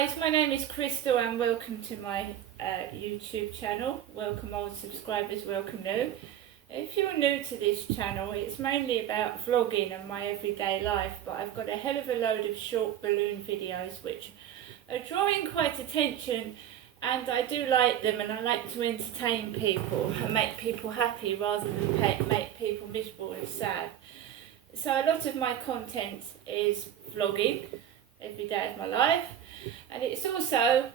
guys, my name is Crystal and welcome to my YouTube channel. Welcome old subscribers, welcome new. If you're new to this channel, it's mainly about vlogging and my everyday life, but I've got a hell of a load of short balloon videos which are drawing quite attention, and I do like them, and I like to entertain people and make people happy rather than make people miserable and sad. So a lot of my content is vlogging every day of my life, and it's also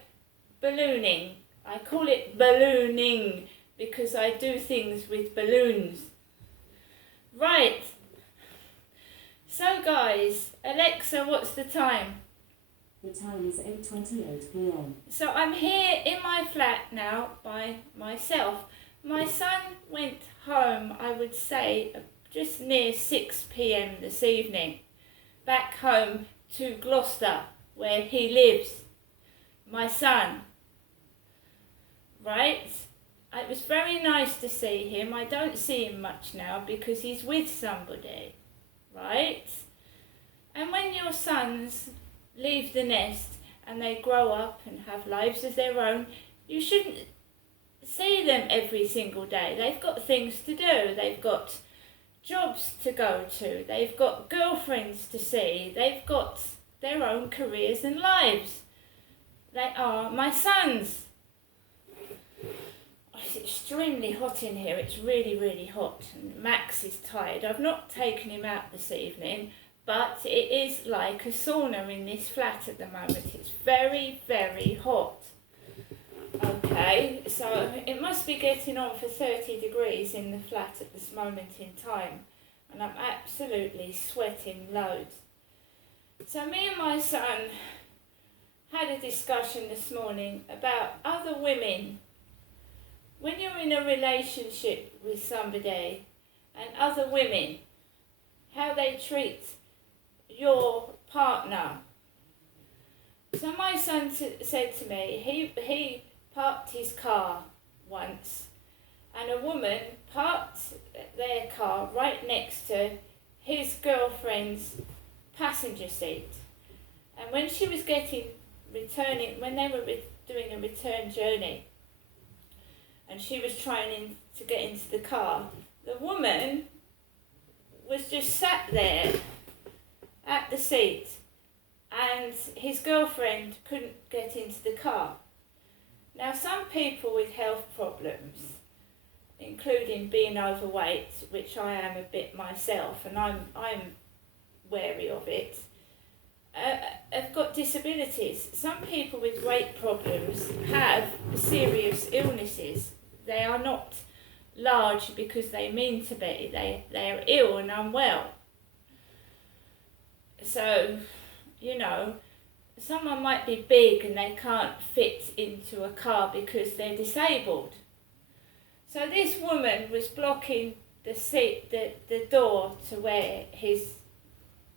ballooning. I call it ballooning because I do things with balloons. Right, so guys, Alexa, what's the time? The time is 8:28 p.m. So I'm here in my flat now by myself. My son went home, I would say, just near 6 p.m. this evening, back home to Gloucester, where he lives, my son. Right? It was very nice to see him. I don't see him much now because he's with somebody, right? And when your sons leave the nest and they grow up and have lives of their own, you shouldn't see them every single day. They've got things to do. They've got jobs to go to, they've got girlfriends to see, they've got their own careers and lives. They are my sons. It's extremely hot in here, it's really, really hot, and Max is tired. I've not taken him out this evening, but it is like a sauna in this flat at the moment. It's very, very hot. Okay, so it must be getting on for 30 degrees in the flat at this moment in time, and I'm absolutely sweating loads. So me and my son had a discussion this morning about other women. When you're in a relationship with somebody and other women, how they treat your partner. So my son said to me, he parked his car once, and a woman parked their car right next to his girlfriend's passenger seat. And when she was when they were doing a return journey, and she was trying to get into the car, the woman was just sat there at the seat, and his girlfriend couldn't get into the car. Now, some people with health problems, including being overweight, which I am a bit myself, and I'm wary of it, have got disabilities. Some people with weight problems have serious illnesses. They are not large because they mean to be. They are ill and unwell. So, you know, someone might be big and they can't fit into a car because they're disabled. So this woman was blocking the door to where his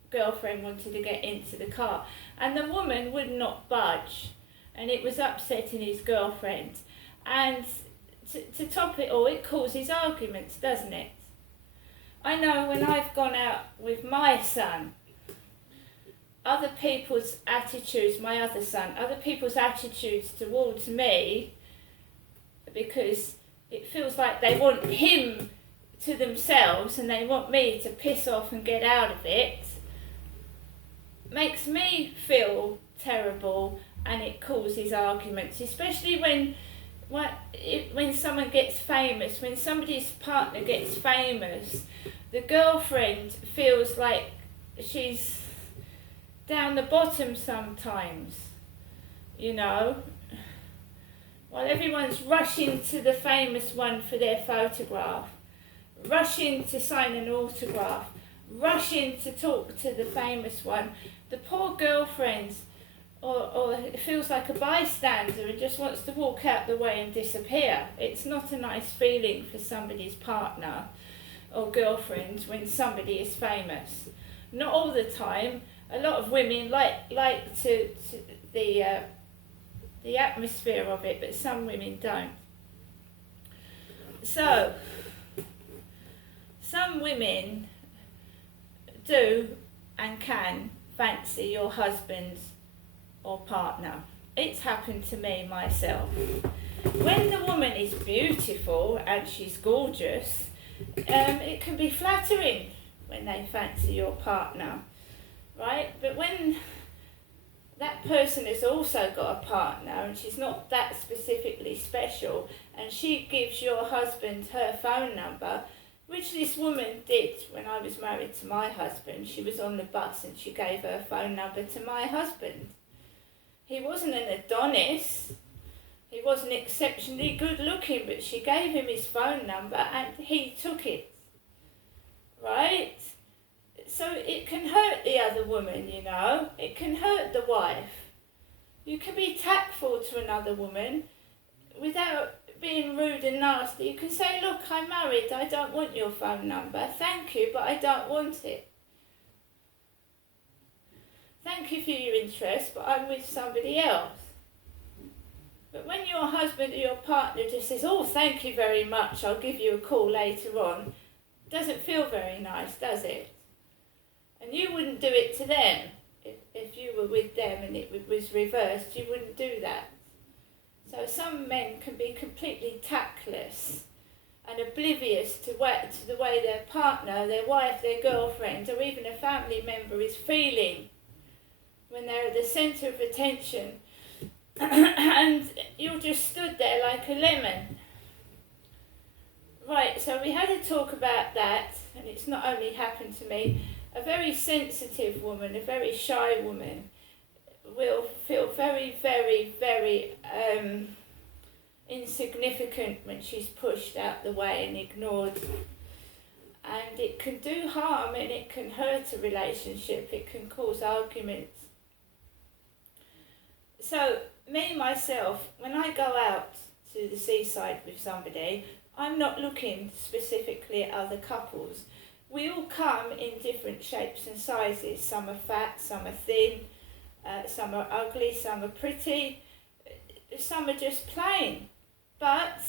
girlfriend wanted to get into the car, and the woman would not budge, and it was upsetting his girlfriend. And to top it all, it causes arguments, doesn't it? I know when I've gone out with my son, other people's attitudes towards me, because it feels like they want him to themselves and they want me to piss off and get out of it, makes me feel terrible, and it causes arguments, especially when someone gets famous, when somebody's partner gets famous, the girlfriend feels like she's down the bottom sometimes, you know, while everyone's rushing to the famous one for their photograph, rushing to sign an autograph, rushing to talk to the famous one. The poor girlfriend or it feels like a bystander and just wants to walk out the way and disappear. It's not a nice feeling for somebody's partner or girlfriend when somebody is famous. Not all the time. A lot of women like to the atmosphere of it, but some women don't. So some women do and can fancy your husband or partner. it's happened to me myself. When the woman is beautiful and she's gorgeous, it can be flattering when they fancy your partner, right? But when that person has also got a partner and she's not that specifically special, and she gives your husband her phone number, which this woman did when I was married to my husband. She was on the bus and she gave her phone number to my husband. He wasn't an Adonis, he wasn't exceptionally good looking, but she gave him his phone number and he took it, right? So it can hurt the other woman, you know, it can hurt the wife. You can be tactful to another woman without being rude and nasty. You can say, look, I'm married, I don't want your phone number. Thank you, but I don't want it. Thank you for your interest, but I'm with somebody else. But when your husband or your partner just says, oh, thank you very much, I'll give you a call later on, it doesn't feel very nice, does it? And you wouldn't do it to them. If you were with them and it was reversed, you wouldn't do that. So some men can be completely tactless and oblivious to the way their partner, their wife, their girlfriend, or even a family member is feeling when they're at the centre of attention. And you're just stood there like a lemon. Right, so we had a talk about that, and it's not only happened to me. A very sensitive woman, a very shy woman, will feel very, very, very insignificant when she's pushed out the way and ignored. And it can do harm and it can hurt a relationship, it can cause arguments. So, me, myself, when I go out to the seaside with somebody, I'm not looking specifically at other couples. We all come in different shapes and sizes. Some are fat, some are thin, some are ugly, some are pretty, some are just plain. But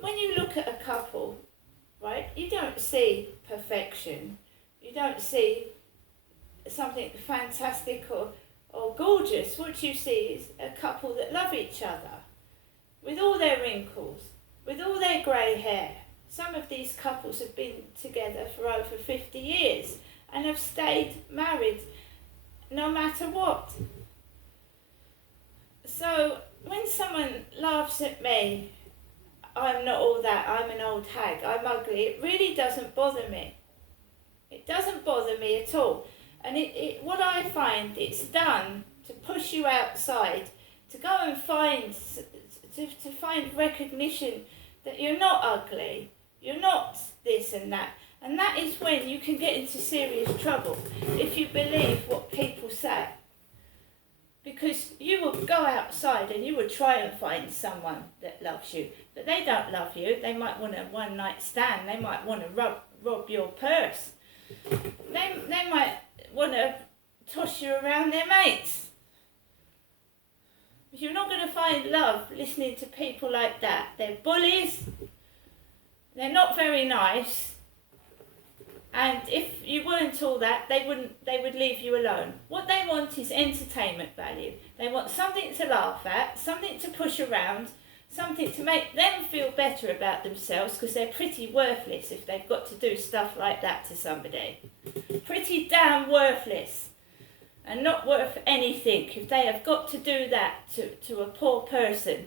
when you look at a couple, right, you don't see perfection. You don't see something fantastic or gorgeous. What you see is a couple that love each other, with all their wrinkles, with all their grey hair. Some of these couples have been together for over 50 years and have stayed married no matter what. So when someone laughs at me, I'm not all that, I'm an old hag, I'm ugly, it really doesn't bother me. It doesn't bother me at all. And what I find it's done to push you outside, to go and find recognition that you're not ugly, you're not this and that. And that is when you can get into serious trouble, if you believe what people say. Because you will go outside and you will try and find someone that loves you, but they don't love you. They might want a one-night stand, they might want to rob your purse, they might want to toss you around their mates. You're not going to find love listening to people like that. They're bullies, they're not very nice, and if you weren't all that, they would leave you alone. What they want is entertainment value. They want something to laugh at, something to push around, something to make them feel better about themselves, because they're pretty worthless if they've got to do stuff like that to somebody. Pretty damn worthless. And not worth anything if they have got to do that to a poor person.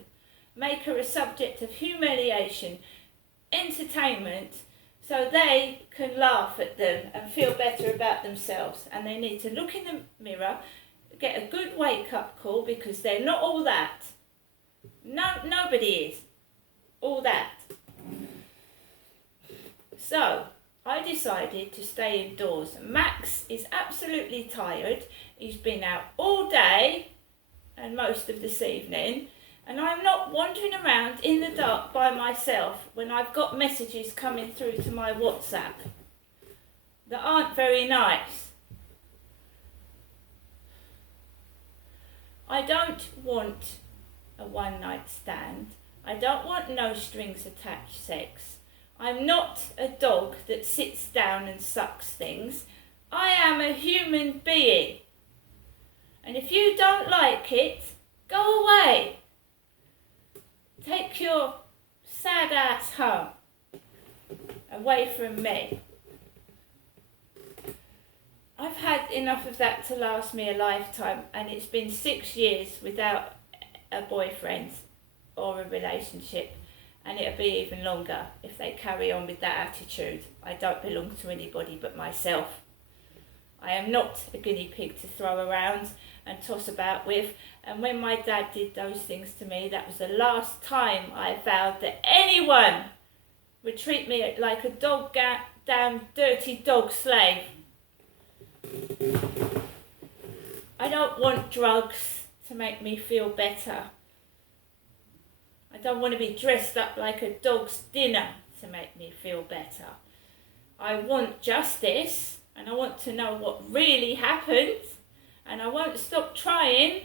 Make her a subject of humiliation, entertainment, so they can laugh at them and feel better about themselves. And they need to look in the mirror, get a good wake-up call, because they're not all that. Nobody is all that. So I decided to stay indoors. Max is absolutely tired. He's been out all day and most of this evening, and I'm not wandering around in the dark by myself when I've got messages coming through to my WhatsApp that aren't very nice. I don't want a one-night stand. I don't want no strings attached sex. I'm not a dog that sits down and sucks things. I am a human being. And if you don't like it, Go away. Take your sad ass home. Away from me. I've had enough of that to last me a lifetime, and it's been 6 years without a boyfriend or a relationship, and it'll be even longer if they carry on with that attitude. I don't belong to anybody but myself. I am not a guinea pig to throw around and toss about with, and when my dad did those things to me, that was the last time I vowed that anyone would treat me like a damn dirty dog slave. I don't want drugs to make me feel better. I don't want to be dressed up like a dog's dinner to make me feel better. I want justice, and I want to know what really happened, and I won't stop trying.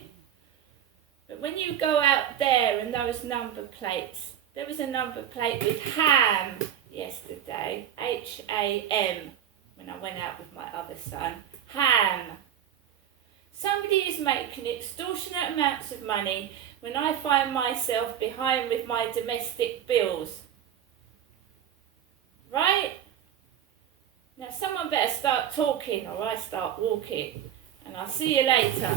But when you go out there and those number plates, there was a number plate with ham yesterday, H-A-M, when I went out with my other son. Ham. Somebody is making extortionate amounts of money when I find myself behind with my domestic bills. Right? Now someone better start talking or I start walking. And I'll see you later.